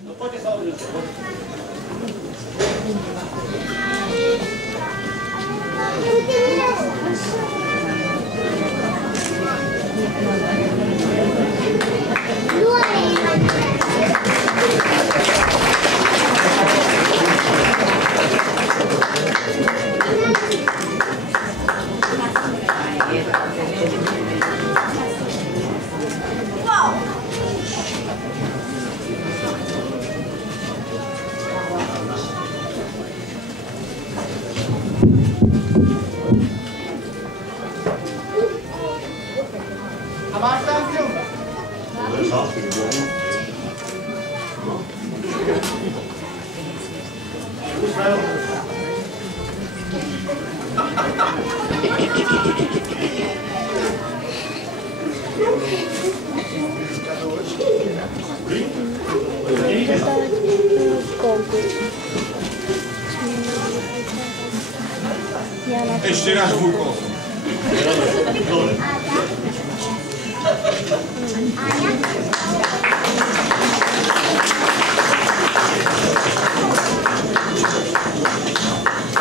No poďte sa odriť. A máš tam film? Ešte raz búkol.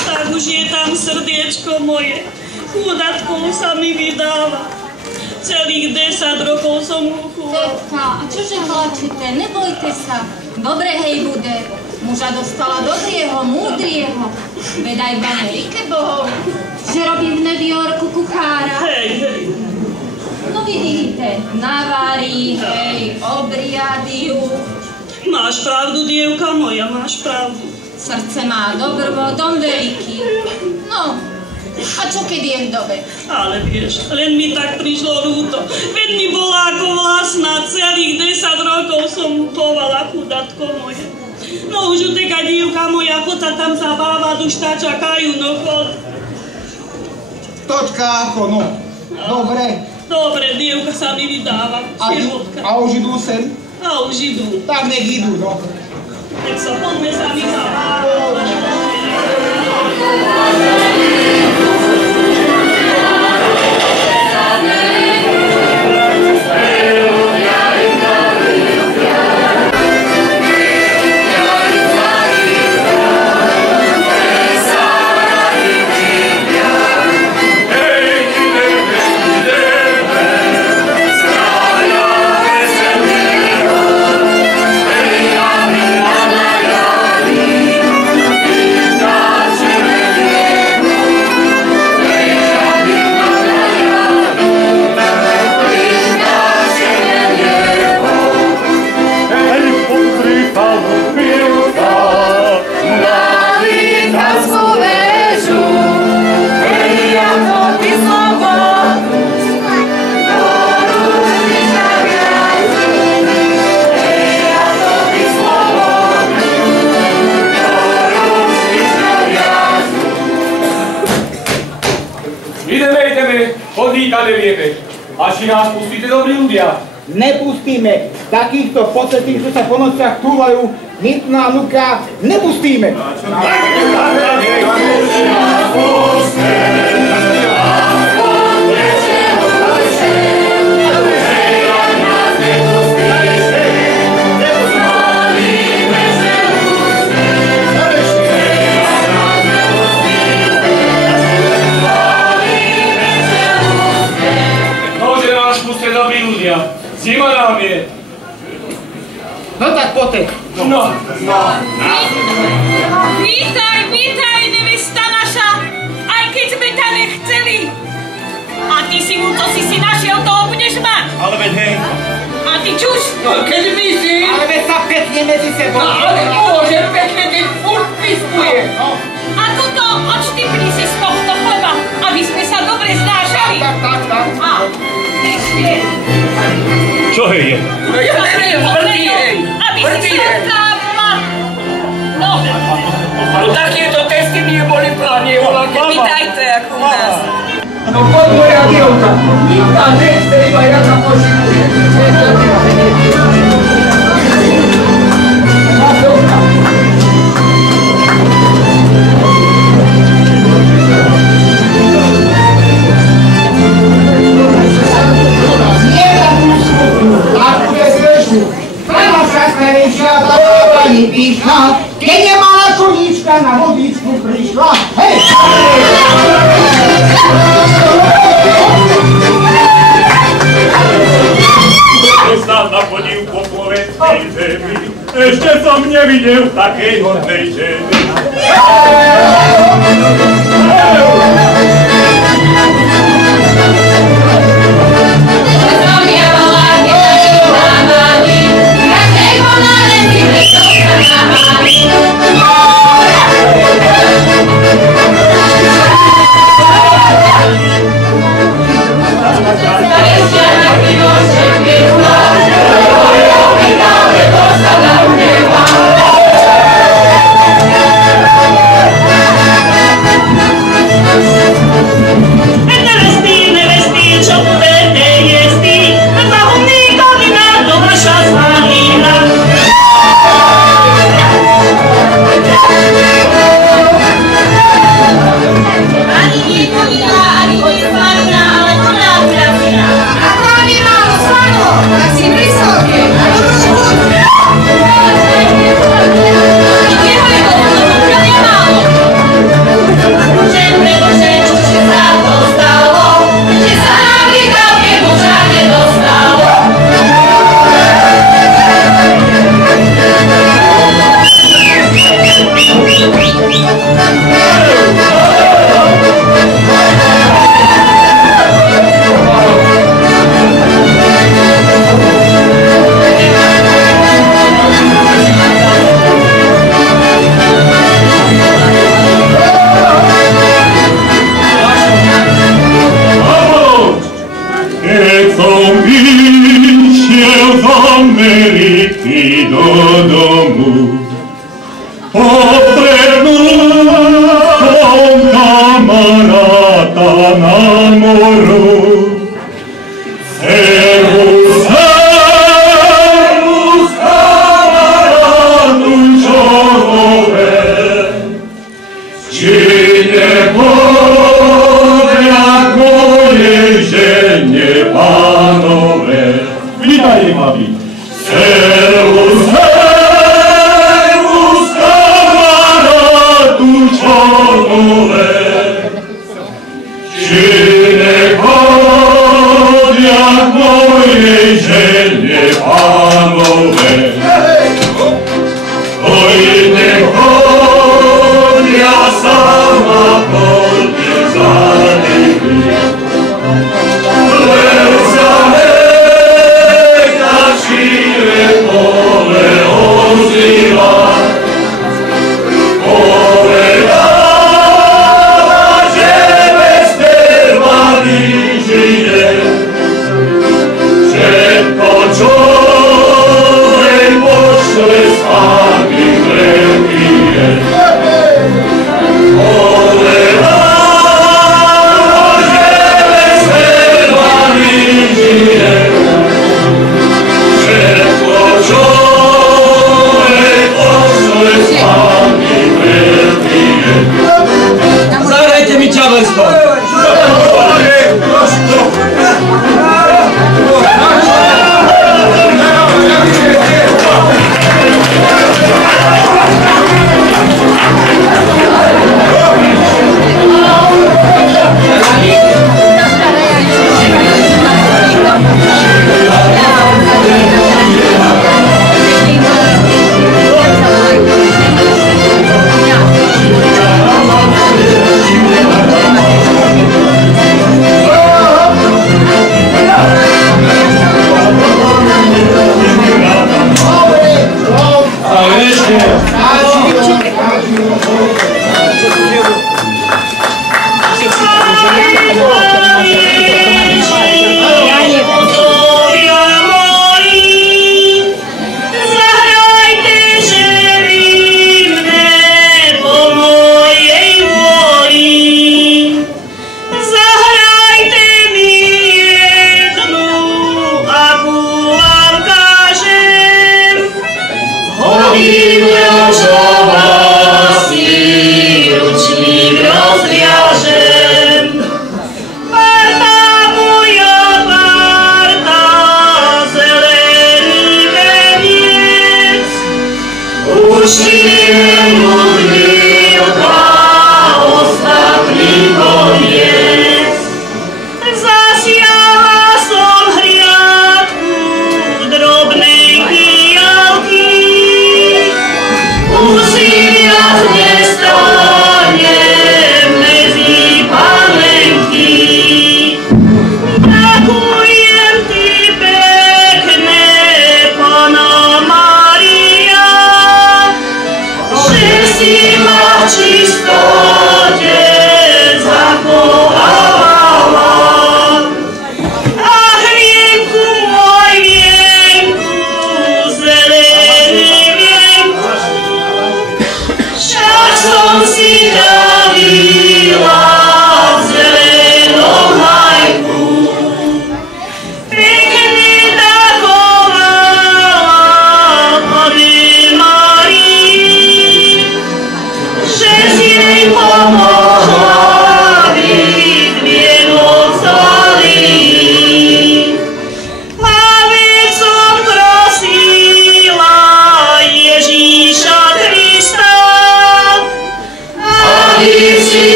Tak už je tam srdiečko moje, chudatkou sa mi vydáva. Celých 10 rokov som ho chovala. Tetka, a čože plačete? Nebojte sa. Dobre hej bude. Muža dostala dobrieho, múdrieho. Veď aj v Amerike bohol, že robím v New Yorku kuchára. Hej. No vidíte, navári, hej, obriady ju. Máš pravdu, dievka moja, máš pravdu. Srdce má dobrvo, dom veľký. No, a čo keď je v dobe? Ale vieš, len mi tak prišlo ľúto. Veď mi bola ako vlastná, celých 10 rokov som mu chovala, chudatko moje. No už uteka, dievka moja, chod sa tam zabávať, už tá čakajú, no chod. Točka, ako no. Dobre. Dobre, dievka sa mi vydáva, sirotka. A už idú sem? A už idú. Tak nech idú, no. Tak sa poďme sa mi zabávať. Podnikať nevieme. A či nás pustíte, dobrí ľudia? Nepustíme. Takýchto pocetých, čo sa po nociach túvajú, Nitná Luka, nepustíme. Zima nám je. No tak poď. No. Vítaj, nevesta naša, aj keď sme ťa nechceli. A ty si mu to si našiel, toho budeš mať. Ale veď hej. A ty čuš? No keď myslíš? Ale veď sa pekne medzi sebou. No ale môže pekne, keď furt piskuje. A tuto odštipni si z tohto chleba, aby sme sa dobre znášali. Tak. A ešte. Čo hej je? No ja neviem, vrtí hej. Aby si sladká bola. No. No takéto testy nie boli plánované. Vítajte, ako u nás. No poď moja dievka. Nikto nechce, iba ja sa pošibujem. Prema sa starejšia, pyšná, keď nemala konička na vodičku prišla. Hej! To sa napodil po slovenskej zemi, ešte som nevidel takej hodnej ženy. Cine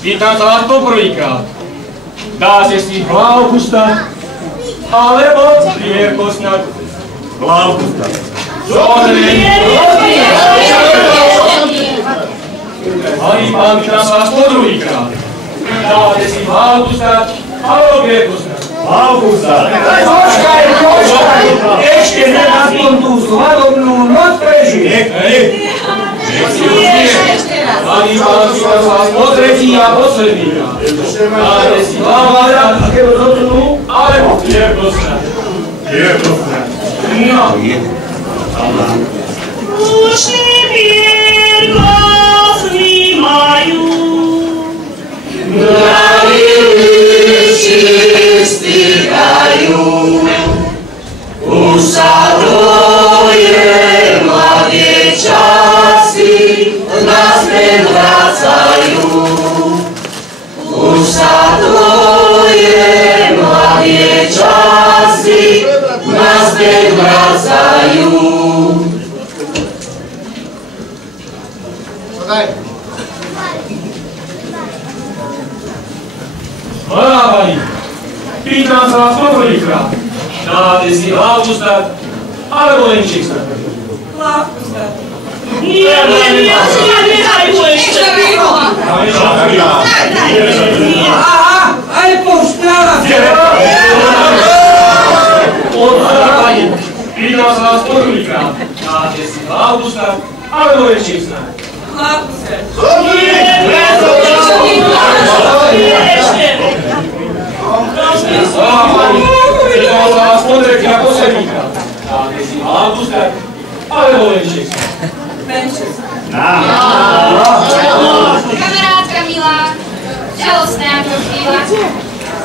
Pýtam sa vás poprvýkrát. Dáte si hlavku stať, alebo prierko snad? Hlavku stať. Ani pán, pýtam sa vás podruhýkrát. Dáte si hlavku stať, alebo prierko snad? Hlavku stať. Počkaj! Ešte aspoň tú svadobnú noc prežije. Ani pán, pýtam sa vás po tretí a poslednýkrát. Dáte si hlavku stať, alebo prierko snad? Prierko snad. No. Ušli Pierko snímajú. Stýkajú, už sa doje mladé časy, naspäť vracajú. Už sa doje mladé časy, naspäť vracajú. Mladá pani, pýtam sa vás poprvýkrát. Dáte si hlavku stať, alebo lenčík stať? Hlavku stať. Nie, nehajú ešte. Aha, aj poštáva! Mladá pani, pýtam sa vás poprvýkrát. Dáte si hlavku stať, alebo lenčík stať? Hlavku stať. Pýtam sa vás po tretí a poslednýkrát. Dáte si hlavku stať, alebo lenčík stať? Kamarátka milá, žalostná ako chvíľa,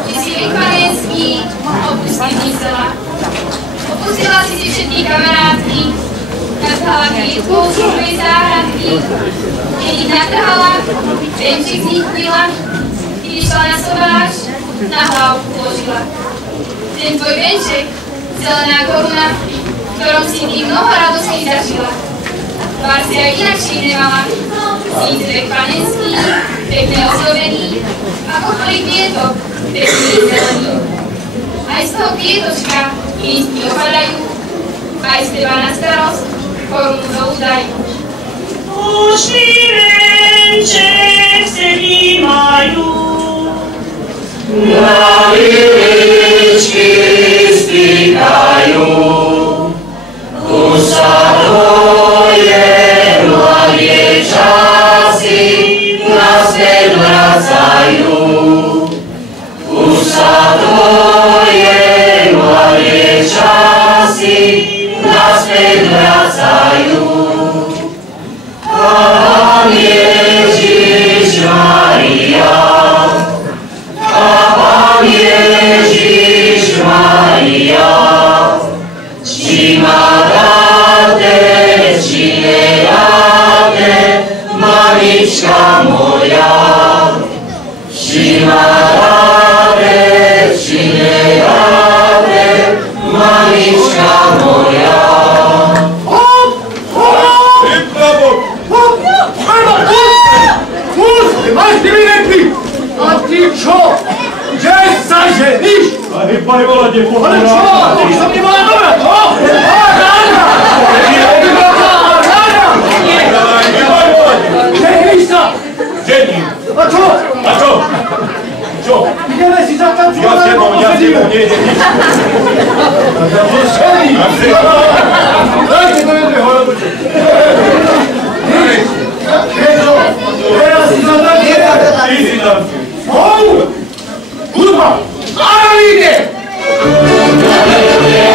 ty si vychvalenský, opustiť myslela. Opustila si všetky kamarátky, nazvala kvítkou z tvojej záhradky, keď ich natrhala, venčík z nich chvíľa, keď išla na sobáš, na hlavu položila. Ten tvoj venček, zelená koruna, v ktorom si ty mnoho radostí zažila. Tvár si aj inakší nemala, síce panenský, pekne ozdobený, ako tvojich kvietok, pekný zelený. Aj z toho kvietočka lístky opadajú, aj z teba na starosť korunu dolu dajú. Ušli venček se vnímajú. Na liličky stýkajú, už sa doje mladé časy, naspäť vracajú. Už sa doje mladé časy, naspäť vracajú. A Pán Ježiš Maria, a Pán Ježiš Maria, či ma dáte, či nedáte, mamička moja. Či ma dáte, či nedáte, mamička moja. Máš ty mi nekli! A ty čo? Kde sa ženíš? A hýbaj volať je Ale čo? Ty som ti volá dobre, čo? Ráda! Ženíš sa! Žením. A čo? A čo? Čo? Ideme si zatancovať, Ja s tebou nejde nič. Ženíš! Dajte to jedné horobuče. Teraz si zatancujeme. Ty si tam si. Spolu! Hudba! Aralíde! Aralíde!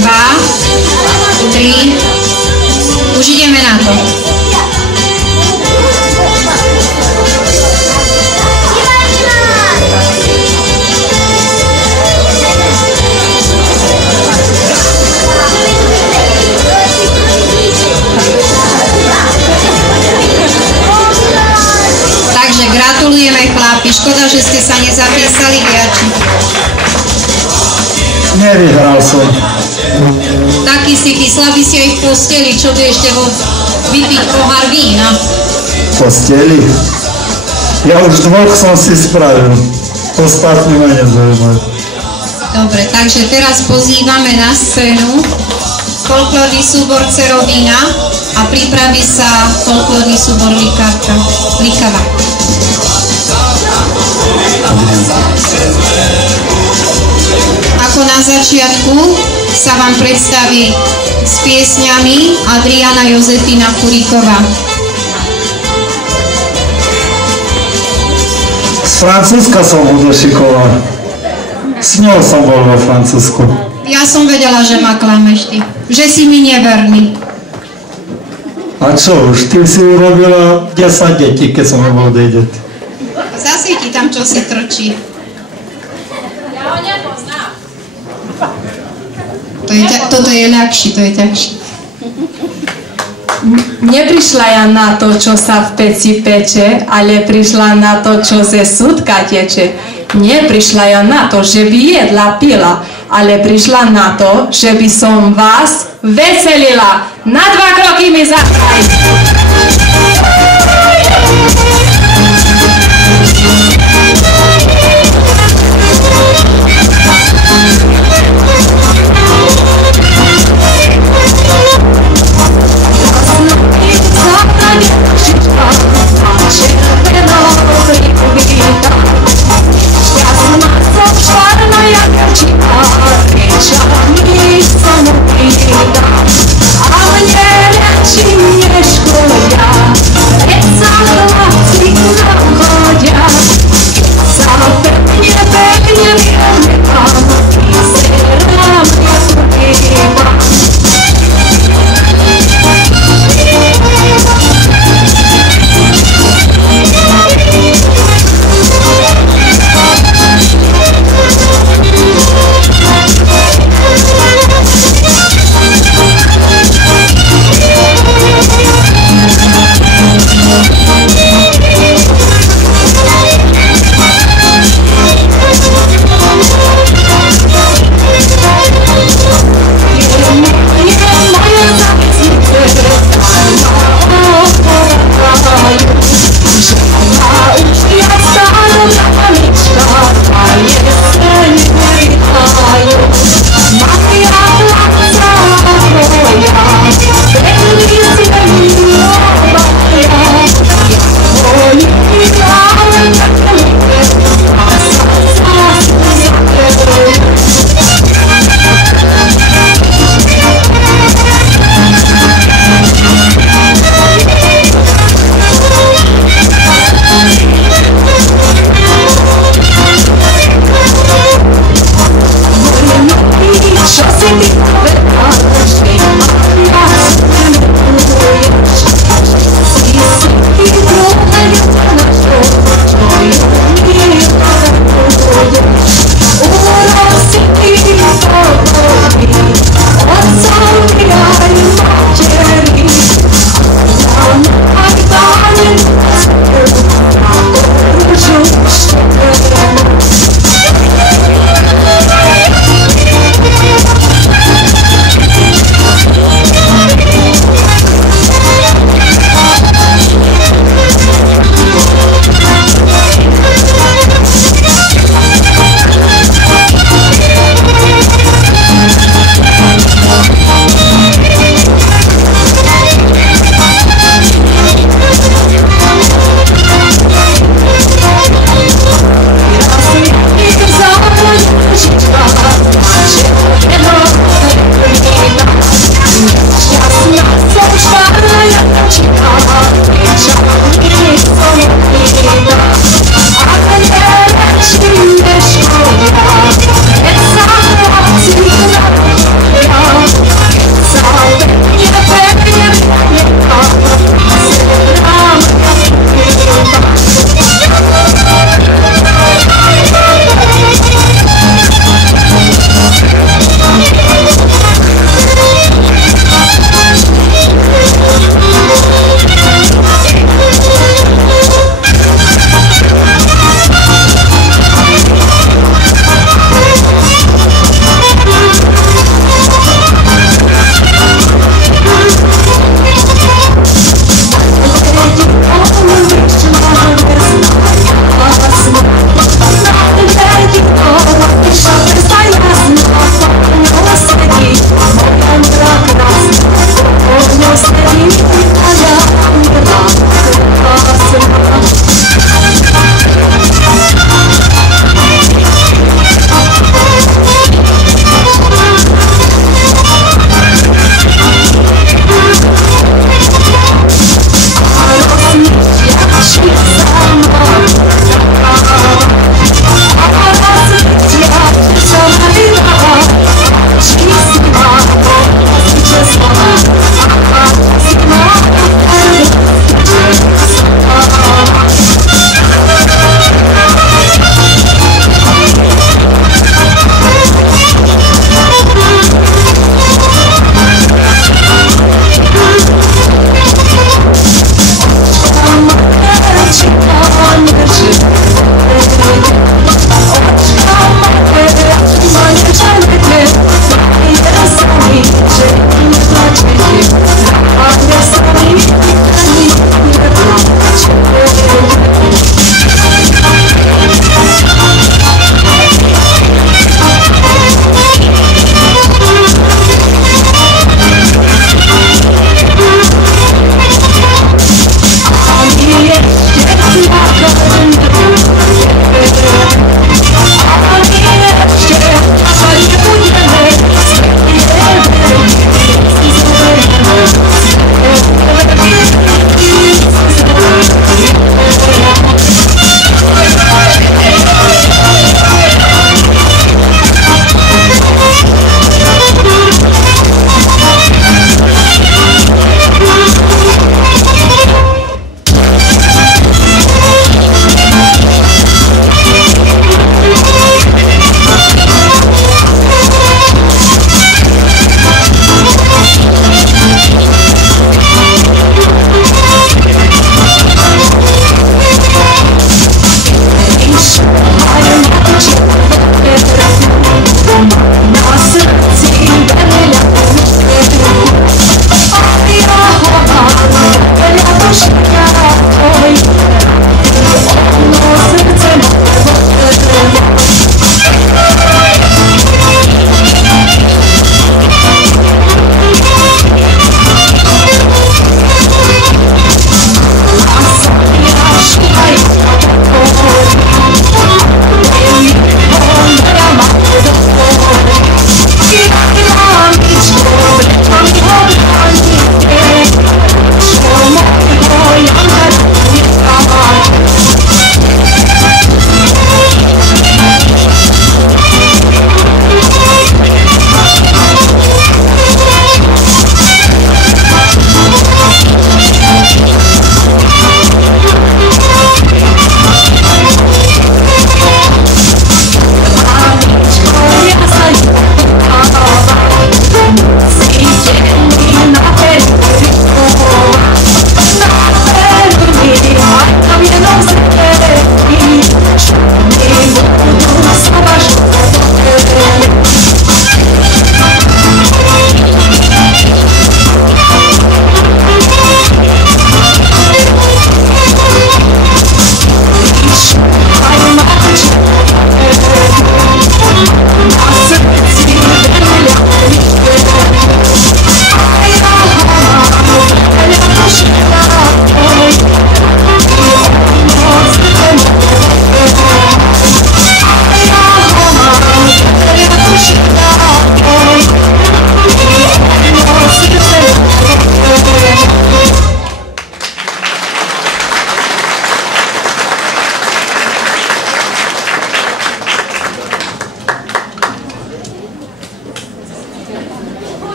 Dva, tri, už ideme na to. Takže gratulujeme chlapi, škoda, že ste sa nezapísali viači. Nevyhral som. Taký si ty, slabý si aj v posteli, čo tu ešte vypiť pohár vína. Posteli? Ja už dvoch som si spravil. Ostatní ma nezaujímajú. Dobre, takže teraz pozývame na scénu folklórny súbor Cerovína a pripraví sa folklórny súbor Likava. Ako na začiatku sa vám predstaví s piesňami Adriana Jozefina Kuríková. Z Francúzska som odešikoval. S ňou som bol vo Francúzsku. Ja som vedela, že ma klameš ty. Že si mi neverný. A čo už? Ty si urobila 10 detí, keď som nebol dedet. Zase ti tam čo si trčí. Ja ho nepoznám. Toto je ľahší, to je ťažší. Neprišla ja na to, čo sa v peci peče, ale prišla na to, čo ze súdka teče. Neprišla ja na to, že by jedla, pila, ale prišla na to, že by som vás veselila. Na 2 kroky mi zahraj! A mnie leci nie szkoda.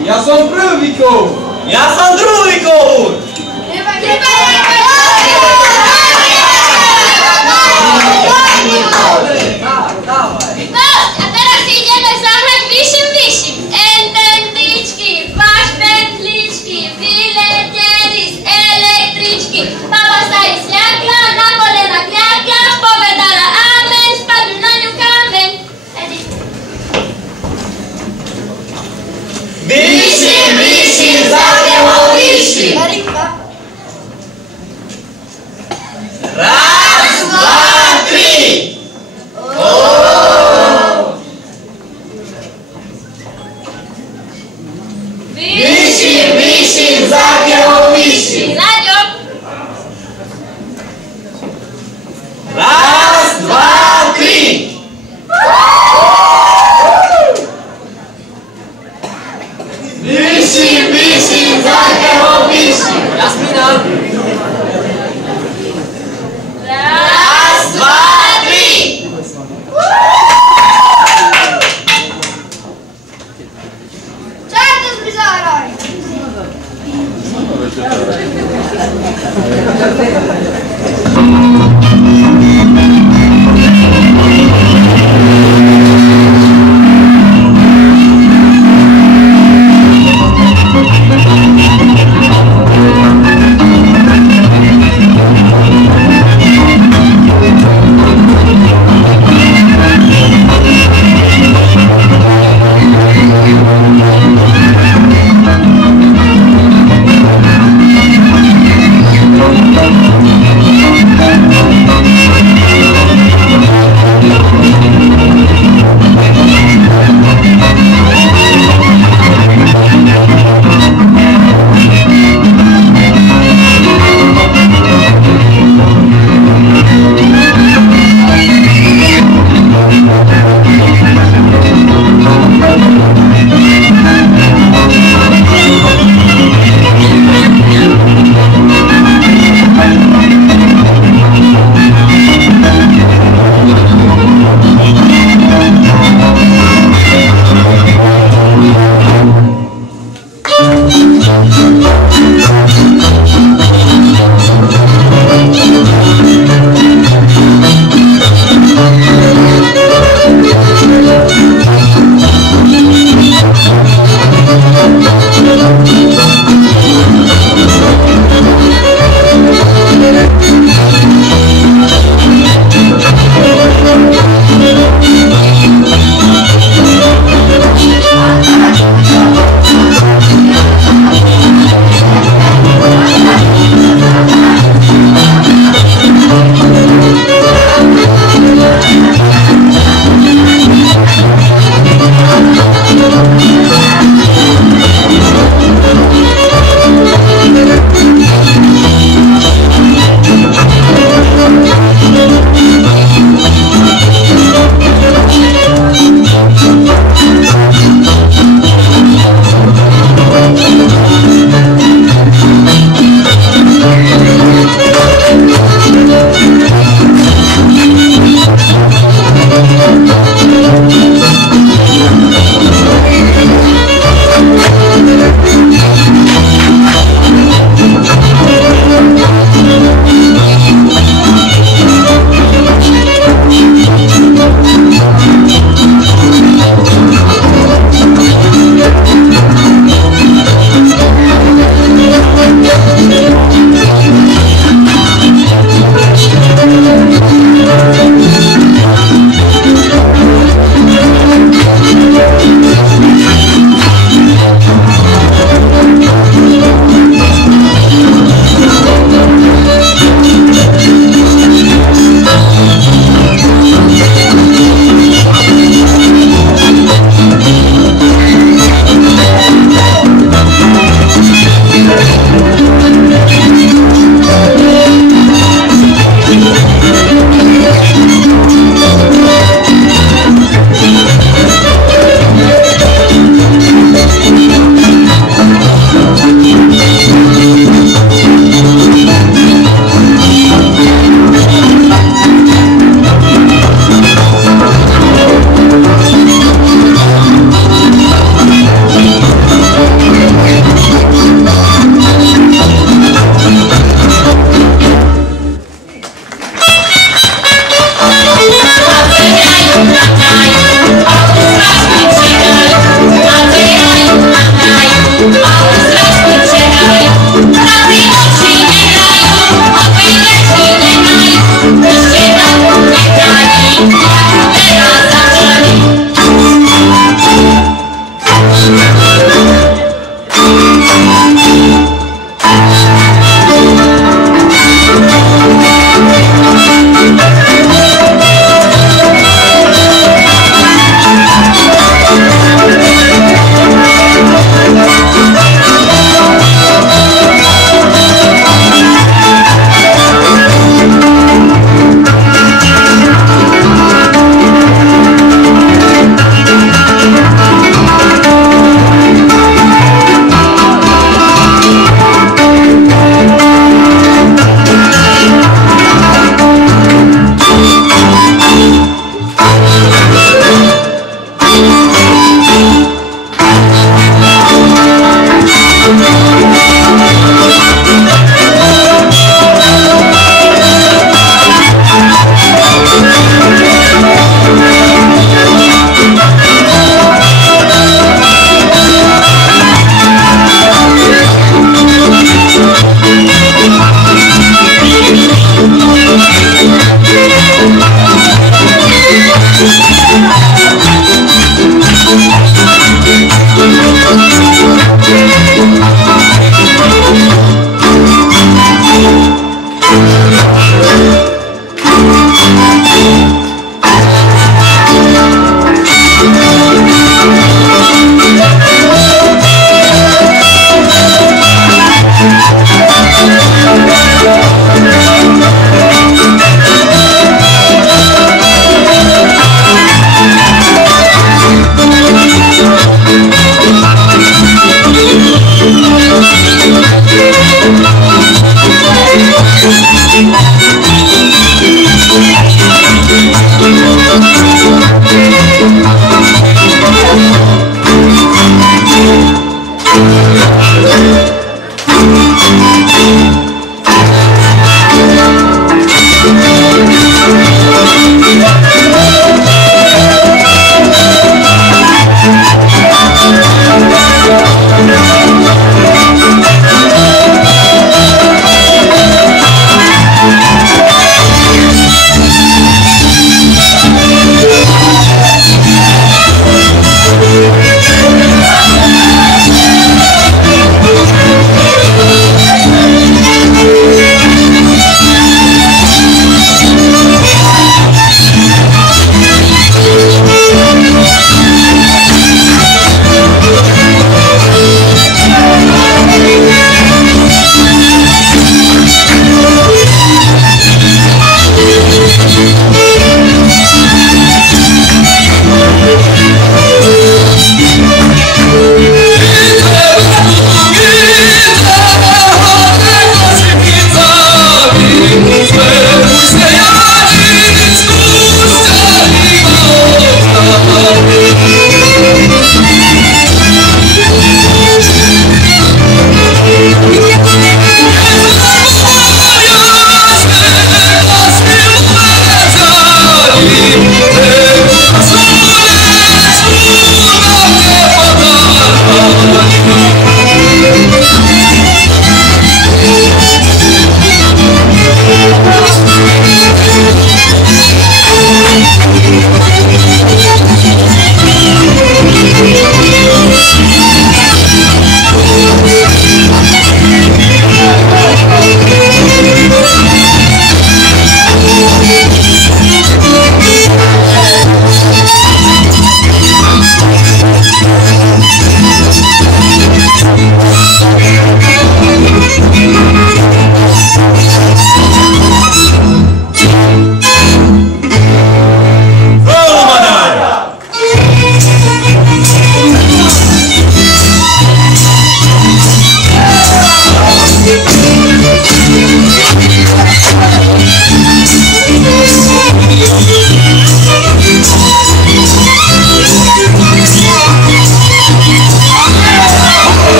Ja som prvý kohút. Ja som druhý kohút. A teraz ideme zahrať vyšším. Entendičky, vašpendličky, vyleteli z električky. Papa sa jej sľakla, na kolena kľakla, povedala amen, spadl na ňu kameň. Vyšším, za neho vyšším. Raz, dva, tri. Vyšším, za neho vyšším. Raz, dva, tri. Vyšším, za neho vyšším. Jasmína. Raz, dva, tri. Čartos mi zahraj.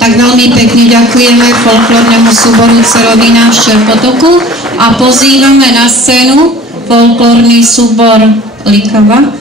Tak veľmi pekne ďakujeme folklórnemu súboru Cerovina v Čerpotoku a pozývame na scénu folklórny súbor Likava.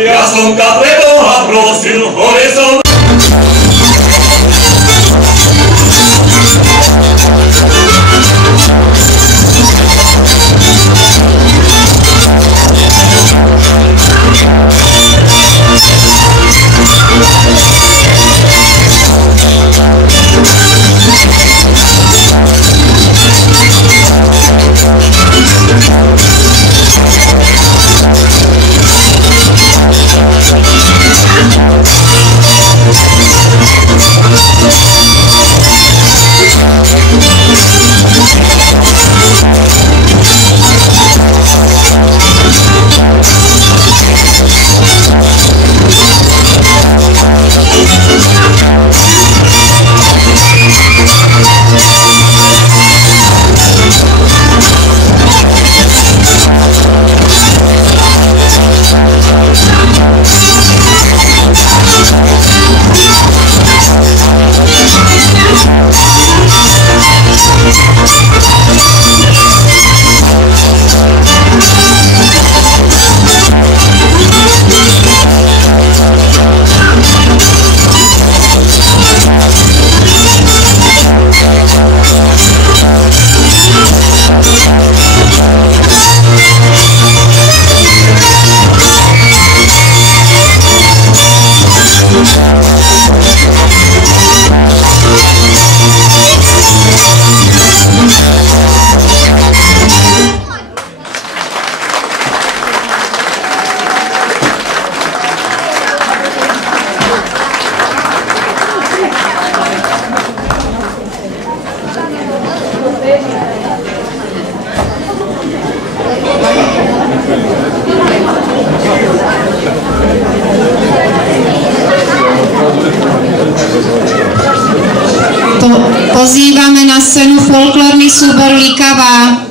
Ja som ťa pre Boha prosil, hore som... Pozývame na scénu folklórny súbor Likava.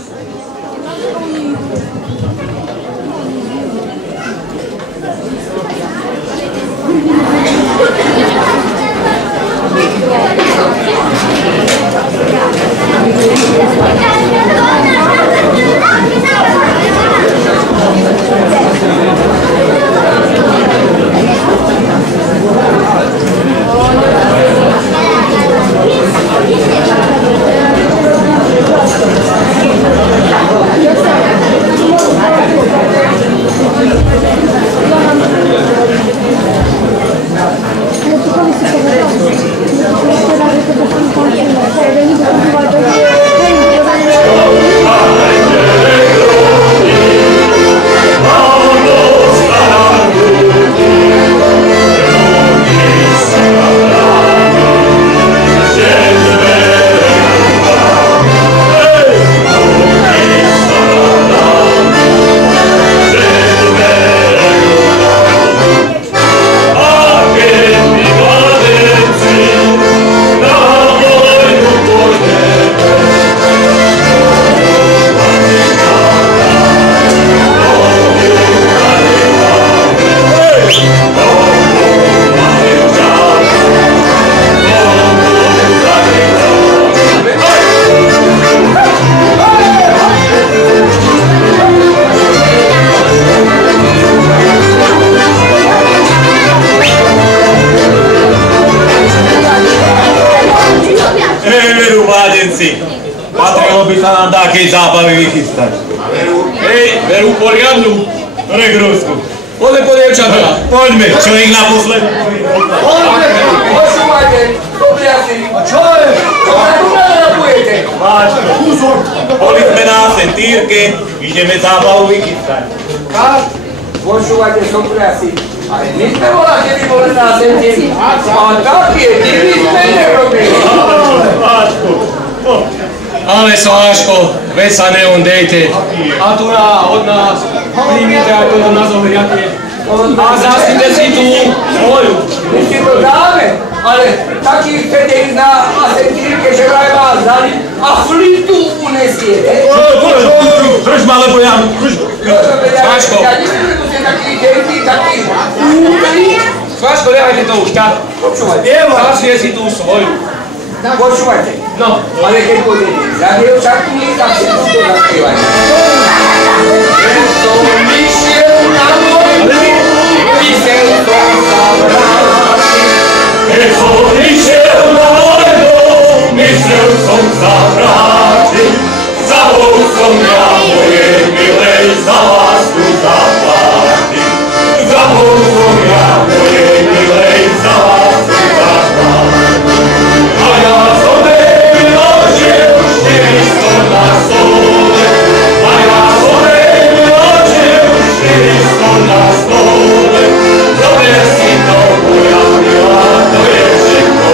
Patrilo by sa nám takej zábavy vychystať. Hej, veru poriadnu. Regrúsku. Poďme po dievčatá. Poďme, čo ich naposled? Poďme, počúvajte, dobriaci. A čo je? Čo sa tu nadrapujete? Vážko. Boli sme na sentírke, ideme zábavu vychystať. Tak, počúvajte, dobriaci. Aj my sme kedy boli na sentírke. A také divy sme nerobili. Vážko. Ale Sláško, veď sa neondejte. A tu od nás príjmite aj toto na zohriatie. A zaspite si tú svoju. My si to dáme, ale takých chcete ísť na asentírke, že vraj vás dali a flitu unesiete. Drž ma, lebo ja... Sláško. Ja neviem, že ste taký dejtý, taký útrý. Sláško, nehajte to už tak. Počúvajte. Zaspite si tú svoju. Počúvajte. No, ale keď pôjdete za dievčatku, tak si to zaspívajte. Keď som išiel na vojnu, myslel som sa vrátiť. Keď som išiel na vojnu, myslel som sa vrátiť. Zabol som ja moje milej, za lásku zaplatiť. Zabol som ja moje milej, za lásku zaplatiť. A ja som vyložil 400 na stole. A ja som vyložil 400 na stole. Dobre si to, moja milá, to je všetko.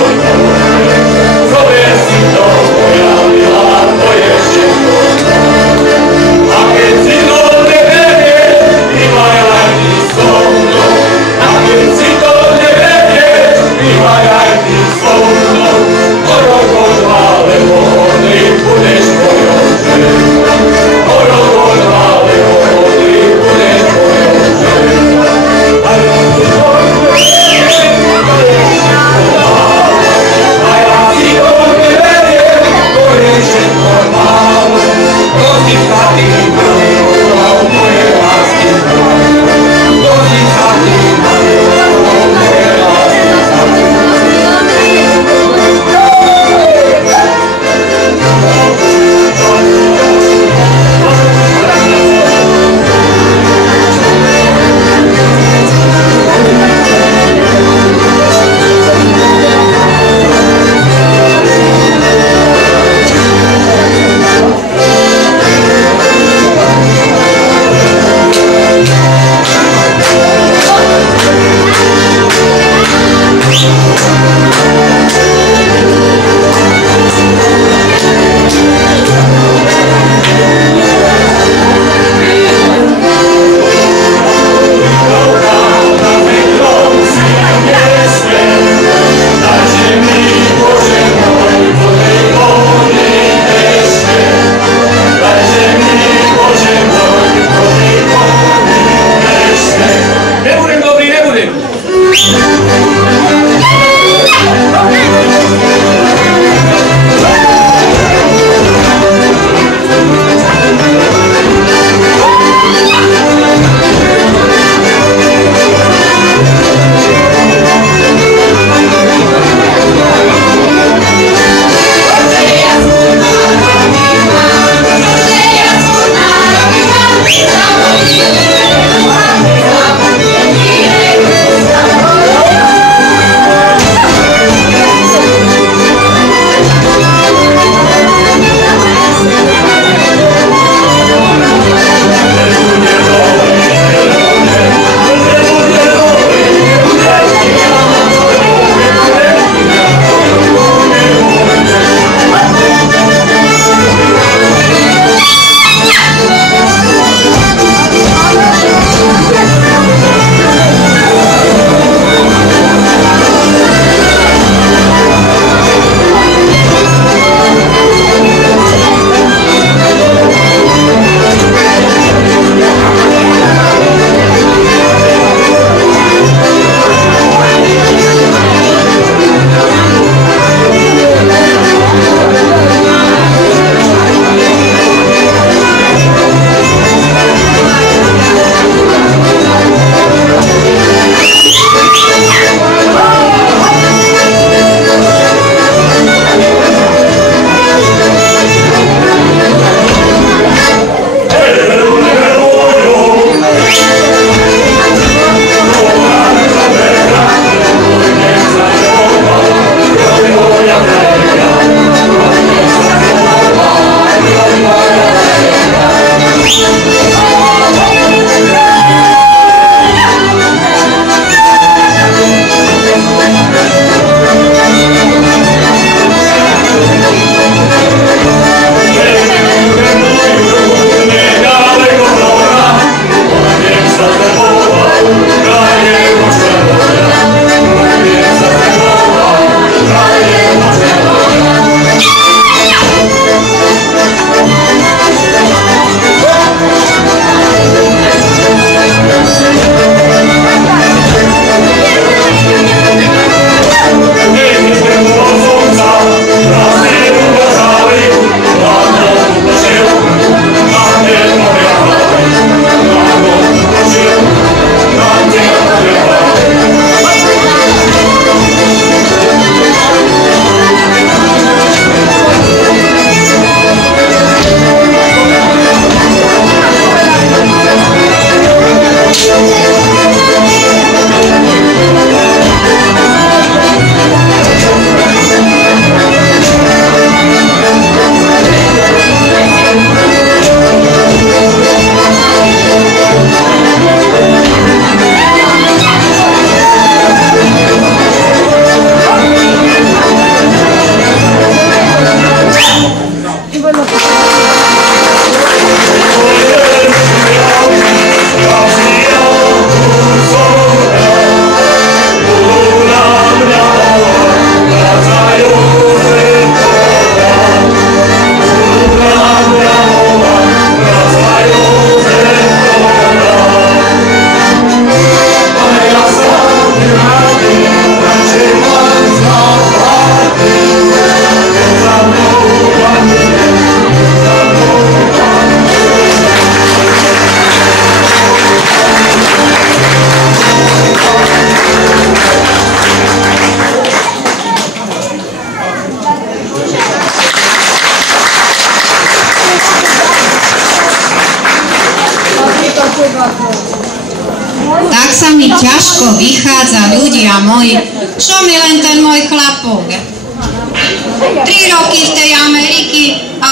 tak sa mi ťažko vychádza, ľudia moji. Čo mi len ten môj chlapok? 3 roky v tej Ameriky a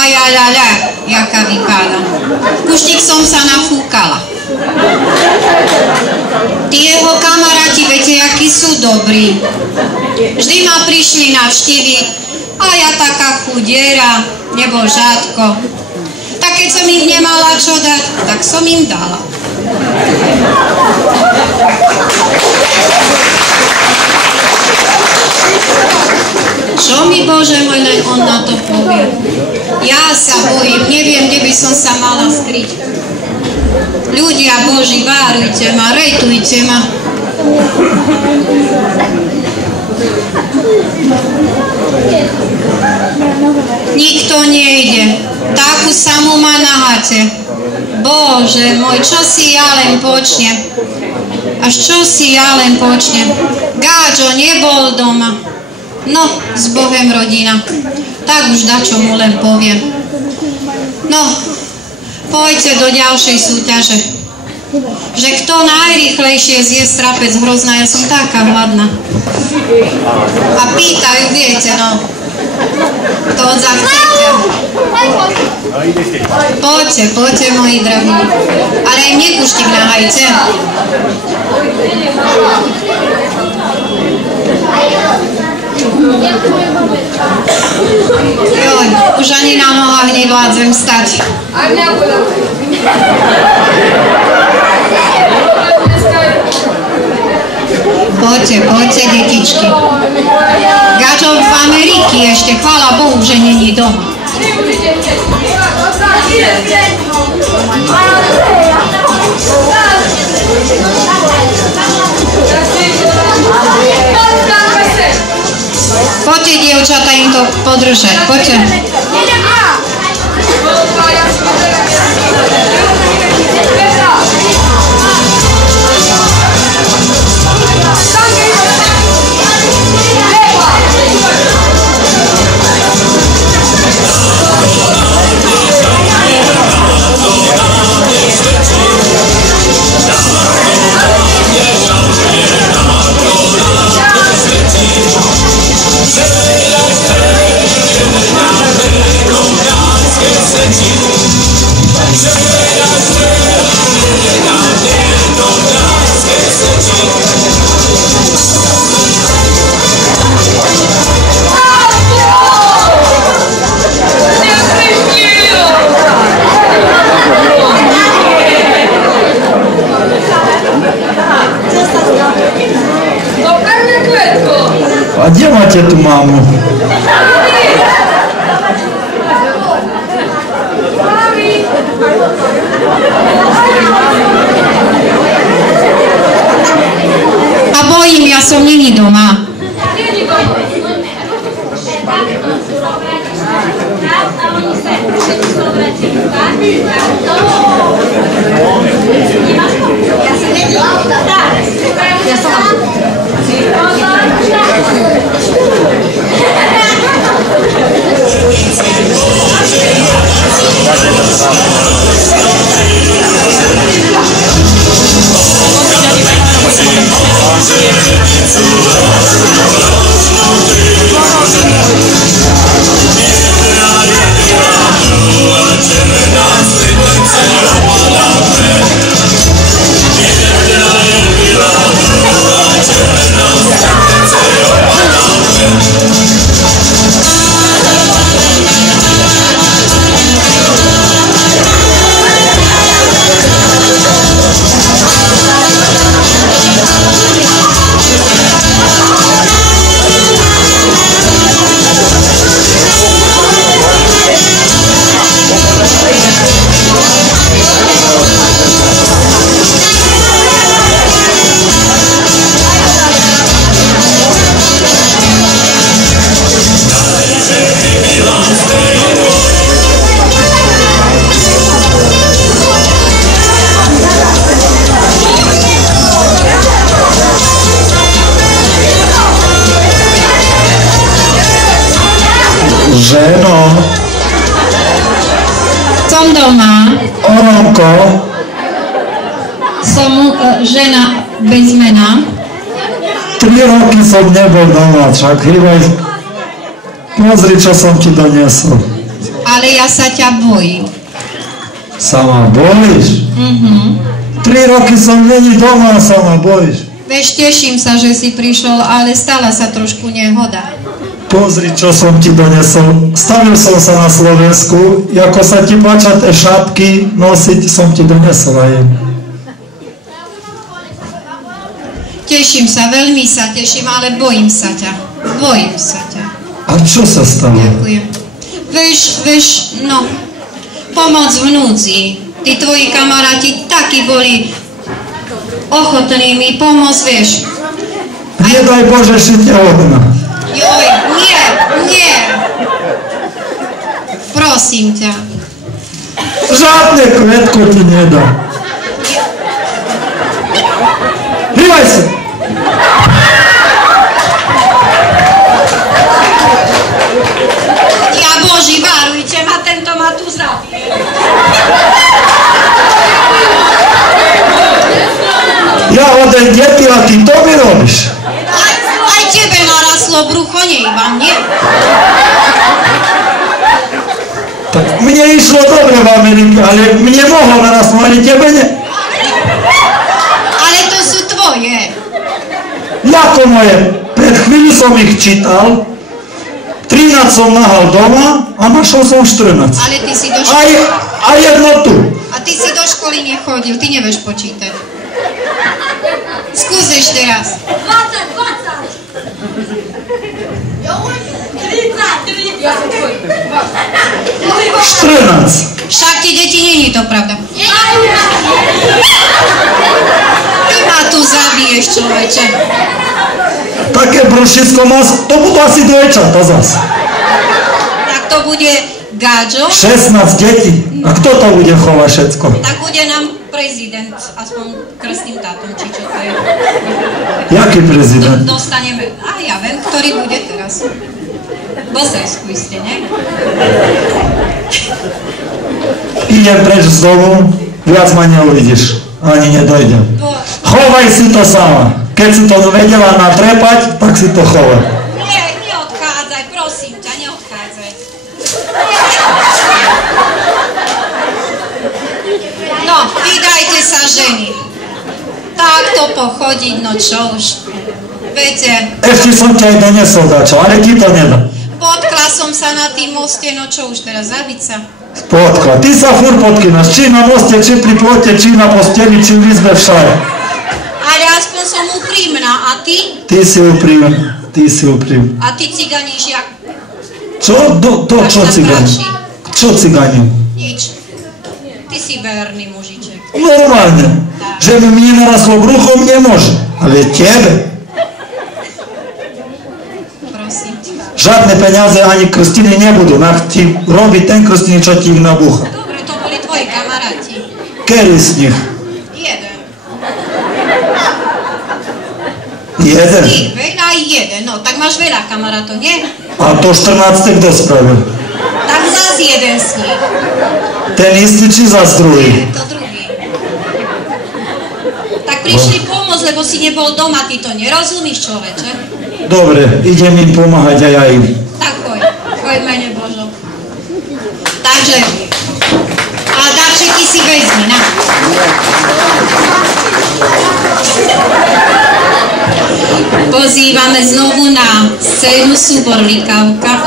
jaká vypadá. Kuštík som sa nafúkala. Tí jeho kamaráti, viete, akí sú dobrí. Vždy ma prišli navštíviť a ja taká chudiera, nebo žátko. Tak keď som im nemala čo dať, tak som im dala. Čo mi, Bože môj, len on na to povie? Ja sa bojím, neviem, kde by som sa mala skryť. Ľudia Boží, várujte ma, rejtujte ma. Nikto nejde. Takú samú má na hate. Bože môj, čo si ja len počnem? Až čo si ja len počnem? Gáčo nebol doma. No, s Bohem rodina. Tak už dačo mu len poviem. No, poďte do ďalšej súťaže. Že kto najrýchlejšie zje strapec hrozná, ja som taká hladná. A pýtajú, viete, no. To zachcete. Poďte, poďte, moji drahí. Ale im nekuštík nahajte. Joj, už ani na nohách nevládzem stať. Poďte, poďte, detičky. Gáčo v Ameriky ešte, chvála Bohu, že není doma. Poďte, dievčata, im to podržať, poďte. A kde máte tú mamu? A bojím, ja som není doma. Ženo. Som doma. Oronko. Som žena Bez mena. 3 roky som nebol doma, však hýbaj. Pozri, čo som ti doniesol. Ale ja sa ťa bojím. Sama bojíš? 3 roky som není doma a sama bojíš. Vieš, teším sa, že si prišiel, ale stala sa trošku nehoda. Pozri, čo som ti donesol. Stavil som sa na Slovensku, ako sa ti páča tie šatky nosiť, som ti donesol aj. Teším sa, veľmi sa teším, ale bojím sa ťa. Bojím sa ťa. A čo sa stalo? Ďakujem. Vieš, no, pomoc v núdzi. Tí tvoji kamaráti takí boli ochotní mi pomôcť, vieš. Nedaj Bože, šiť okna. Joj, nie. Prosím ťa. Žádne kvetko ti nedá. Hýbaj sa. Ja Boži, varujte ma, tento ma tu zabije. Ja odem deti, a ty to mi robíš. Aj tebe naraslo brucho, nie iba mne. Tak mne išlo dobre v Amerike, ale mne mohlo narasnúť, ale tebe ne. Ale to sú tvoje. Jako moje? Pred chvíľu som ich čítal, 13 som nahal doma a našol som 14. Ale ty si do školy... A jedno tu. A ty si do školy nechodil, ty nevieš počítať. Skús ešte raz. 14. Však tie deti není to pravda. Ty ma tu zabiješ, človeče. Také brúšisko má, to budú asi dvojčata zas. Tak to bude gáčo. 16 detí. A kto to bude chovať všetko? Tak bude nám prezident, aspoň krstným tátom, či čo to je. Jaký prezident? Dostaneme, a ja viem, ktorý bude teraz. Boselsku iste, ne? Idem preč z domu, viac ma neuvidíš. Ani nedojdem. Chovaj si to sama. Keď si to vedela natrepať, tak si to chovaj. Nie, neodchádzaj, prosím ťa, neodchádzaj. No, vydajte sa ženy. Takto pochodiť, no čo už. Viete. Ešte som ťa aj donesol dačo, ale ti to nedá. Potkla som sa na tým moste, no čo už teraz, zabiť sa. Potkla. Ty sa furt potkynáš, či na moste, či pri plote, či na posteli, či v izbe, všade. Ale aspoň som úprimná, a ty? Ty si úprimná, ty si úprimná. A ty ciganíš jak? Čo? Čo ciganím? Čo ciganím? Nič. Ty si verný mužiček. Normálne. Že by mne naraslo brucho, mne môže. Ale tebe? Prosím ťa. Žiadne peniaze ani krstiny nebudú. Nech ti robí ten krstiny, čo ti ich nabúcha. Dobre, to boli tvoji kamaráti. Kedy z nich? Jeden. Jeden? Ty, veľa jeden. No, tak máš veľa kamarátov, nie? A to 14. kto spravil? Tak zás jeden z nich. Ten istý, či zás druhý? Nie, to druhý. Tak prišli pomôcť, lebo si nebol doma, ty to nerozumíš, človeče. Dobre, idem im pomáhať a ja im. Tak choď mene Božo. Takže, a darčeky si vezmi, na. Pozývame znovu na scénu súbor Likava.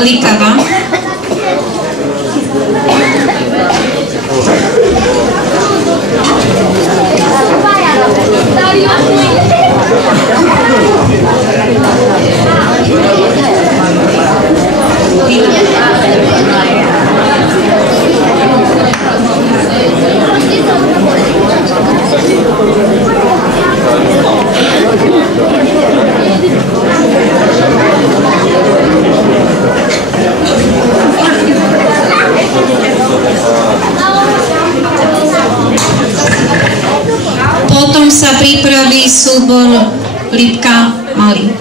Potom sa pripraví súbor Lipka Malý.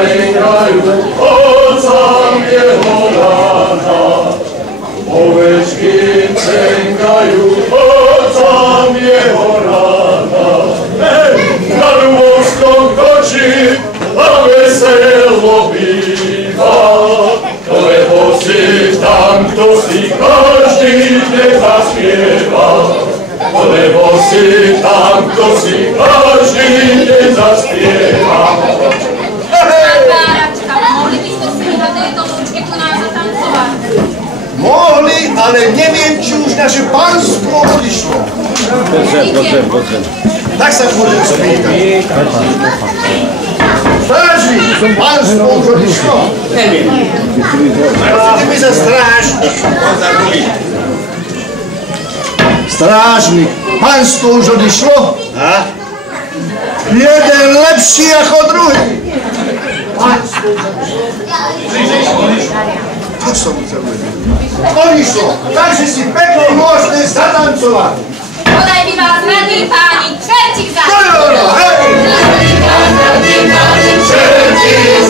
czekają, ojcom jego rana. Ovečky czekają, ojcom jego rana. Na Lubovską koči, a veselo biva. Lebo si tam, kto si každý deň zaspieva. Lebo si tam, kto si každý deň zaspieva. Báračka, mohli by ste si na tejto lúčke tu nás zatancovať? Mohli, ale neviem, či už naše pánstvo odišlo. Poďme. Tak sa môžem spýtať. Strážnik, pánstvo už odišlo? Neviem. Chcete mi sa strážnik? Strážnik, pánstvo už odišlo? Jeden lepší ako druhý. Pánstvo už odišlo. To som chcel vedieť. Odišlo, takže si pekne môžete zatancovať. Podaj by vás radí páni, čertík za... Čertík